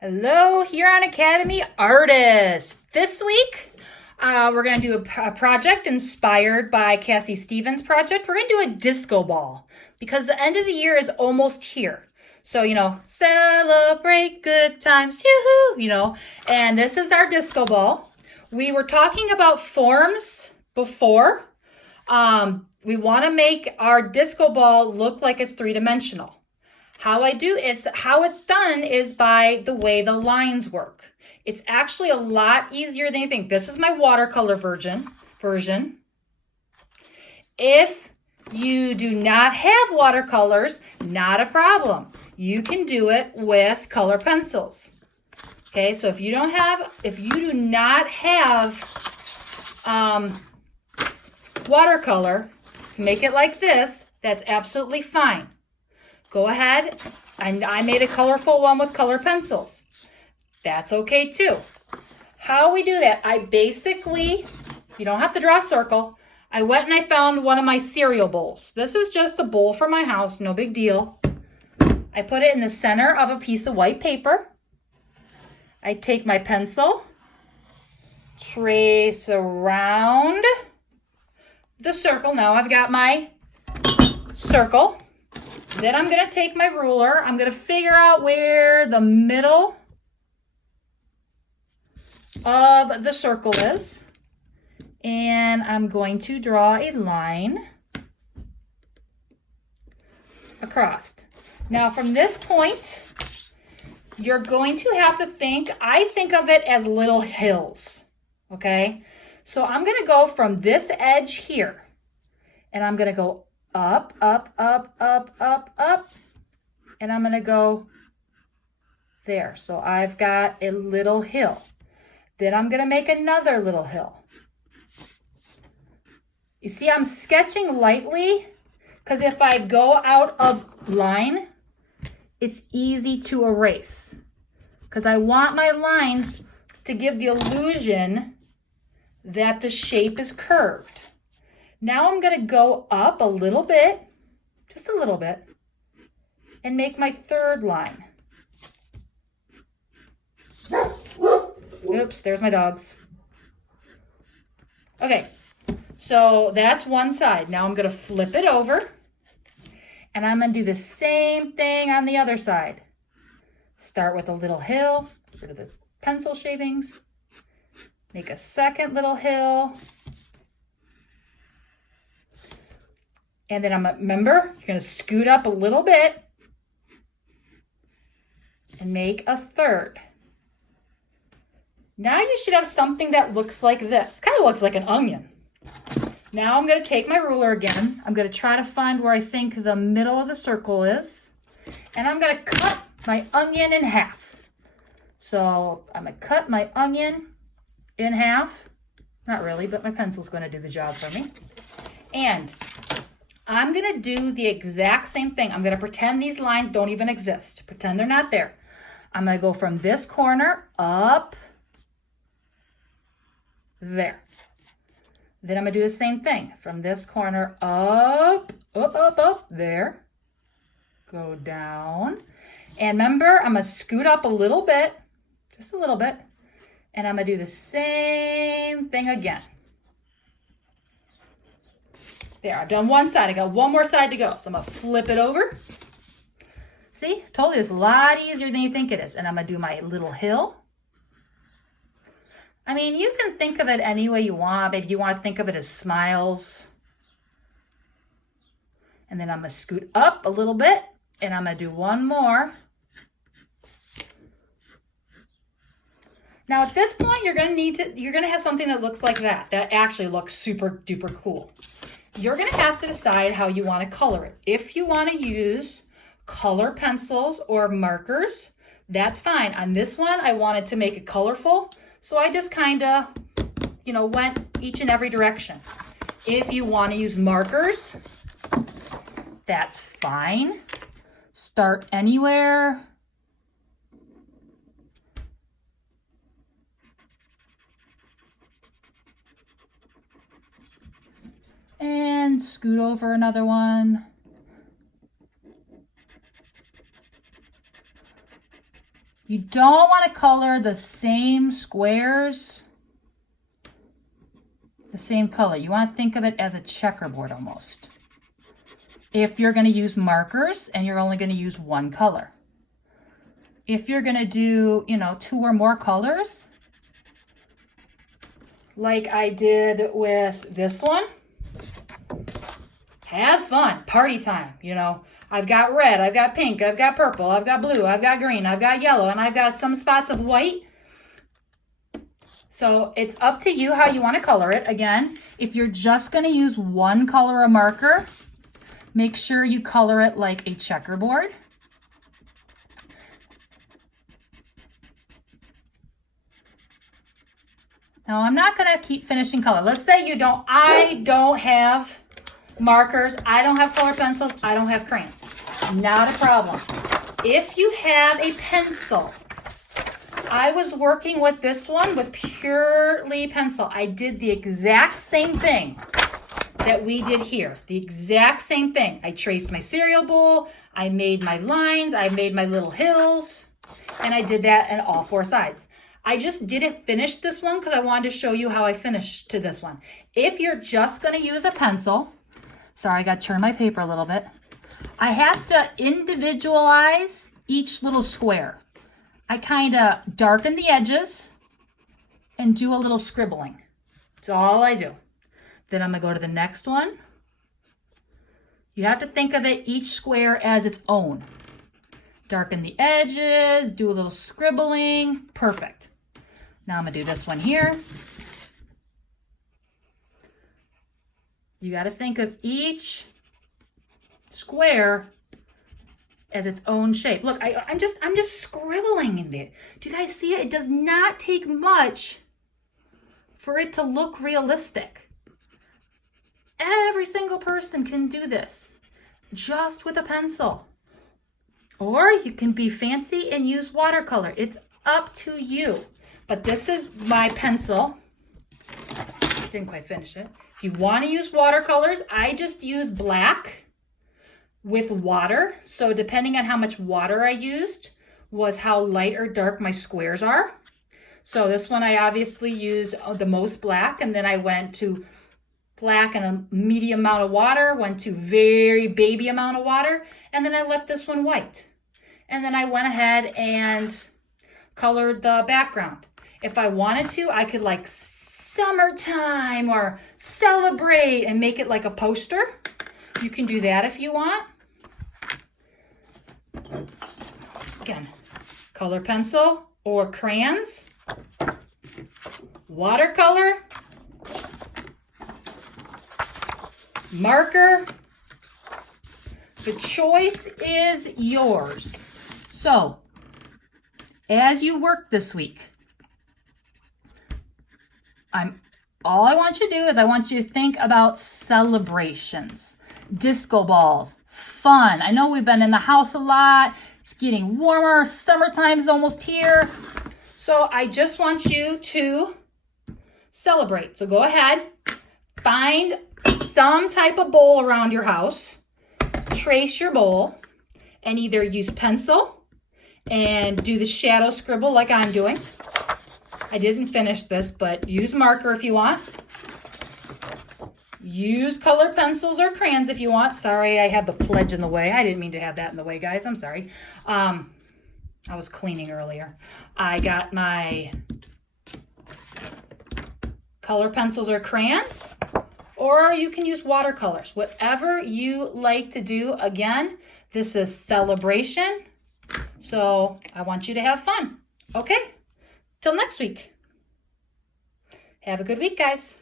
Hello, Huron Academy artists. This week, we're going to do a project inspired by Cassie Stevens' project. We're going to do a disco ball because the end of the year is almost here. So, celebrate good times, yoo-hoo, and this is our disco ball. We were talking about forms before. We want to make our disco ball look like it's three-dimensional. How it's done is by the way the lines work. It's actually a lot easier than you think. This is my watercolor version. If you do not have watercolors, not a problem. You can do it with color pencils. Okay, so if you do not have watercolor to make it like this, that's absolutely fine. Go ahead, and I made a colorful one with color pencils. That's okay too. How we do that, you don't have to draw a circle. I went and I found one of my cereal bowls. This is just a bowl from my house, no big deal. I put it in the center of a piece of white paper. I take my pencil, trace around the circle. Now I've got my circle. Then I'm going to take my ruler. I'm going to figure out where the middle of the circle is. And I'm going to draw a line across. Now from this point, you're going to have to I think of it as little hills, okay? So I'm going to go from this edge here, and I'm going to go up, up, up, up, up, up, and I'm going to go there. So I've got a little hill. Then I'm going to make another little hill. You see, I'm sketching lightly because if I go out of line, it's easy to erase because I want my lines to give the illusion that the shape is curved. Now I'm going to go up a little bit, just a little bit, and make my third line. Oops, there's my dogs. Okay, so that's one side. Now I'm going to flip it over, and I'm going to do the same thing on the other side. Start with a little hill, get rid of the pencil shavings, make a second little hill. And then remember, you're going to scoot up a little bit and make a third. Now you should have something that looks like this. Kind of looks like an onion. Now I'm going to take my ruler again. I'm going to try to find where I think the middle of the circle is. And I'm going to cut my onion in half. So I'm going to cut my onion in half. Not really, but my pencil's going to do the job for me. And I'm going to do the exact same thing. I'm going to pretend these lines don't even exist. Pretend they're not there. I'm going to go from this corner up there. Then I'm going to do the same thing. From this corner up, up, up, up, there. Go down. And remember, I'm going to scoot up a little bit, just a little bit. And I'm going to do the same thing again. There, I've done one side. I got one more side to go. So I'm going to flip it over. See, told you it's a lot easier than you think it is. And I'm going to do my little hill. I mean, you can think of it any way you want. Maybe you want to think of it as smiles. And then I'm going to scoot up a little bit. And I'm going to do one more. Now at this point, you're going to have something that looks like that. That actually looks super duper cool. You're going to have to decide how you want to color it. If you want to use color pencils or markers, that's fine. On this one, I wanted to make it colorful, so I just kind of, went each and every direction. If you want to use markers, that's fine. Start anywhere. And scoot over another one. You don't want to color the same squares the same color. You want to think of it as a checkerboard almost. If you're going to use markers and you're only going to use one color. If you're going to do, 2 or more colors, like I did with this one, have fun, party time, I've got red, I've got pink, I've got purple, I've got blue, I've got green, I've got yellow, and I've got some spots of white. So it's up to you how you want to color it. Again, if you're just going to use one color of marker, make sure you color it like a checkerboard. Now I'm not going to keep finishing color. Let's say I don't have markers, I don't have color pencils, I don't have crayons. Not a problem. If you have a pencil, I was working with this one with purely pencil. I did the exact same thing that we did here. The exact same thing. I traced my cereal bowl, I made my lines, I made my little hills, and I did that on all 4 sides. I just didn't finish this one because I wanted to show you how I finished to this one. If you're just going to use a pencil, sorry, I got to turn my paper a little bit. I have to individualize each little square. I kind of darken the edges and do a little scribbling. That's all I do. Then I'm going to go to the next one. You have to think of it, each square as its own. Darken the edges, do a little scribbling. Perfect. Now I'm going to do this one here. You got to think of each square as its own shape. Look, I'm just scribbling in it. Do you guys see it? It does not take much for it to look realistic. Every single person can do this just with a pencil. Or you can be fancy and use watercolor. It's up to you. But this is my pencil. Didn't quite finish it. If you want to use watercolors, I just use black with water. So depending on how much water I used was how light or dark my squares are. So this one I obviously used the most black, and then I went to black and a medium amount of water, went to very baby amount of water, and then I left this one white. And then I went ahead and colored the background. If I wanted to, I could like summertime or celebrate and make it like a poster. You can do that if you want. Again, color pencil or crayons, watercolor, marker. The choice is yours. So, as you work this week, all I want you to do is I want you to think about celebrations, disco balls, fun. I know we've been in the house a lot. It's getting warmer. Summertime's almost here. So I just want you to celebrate. So go ahead, find some type of bowl around your house, trace your bowl, and either use pencil and do the shadow scribble like I'm doing. I didn't finish this, but use marker if you want. Use colored pencils or crayons if you want. Sorry, I have the pledge in the way. I didn't mean to have that in the way, guys. I'm sorry. I was cleaning earlier. I got my color pencils or crayons, or you can use watercolors. Whatever you like to do. Again, this is celebration. So I want you to have fun. Okay, till next week. Have a good week, guys.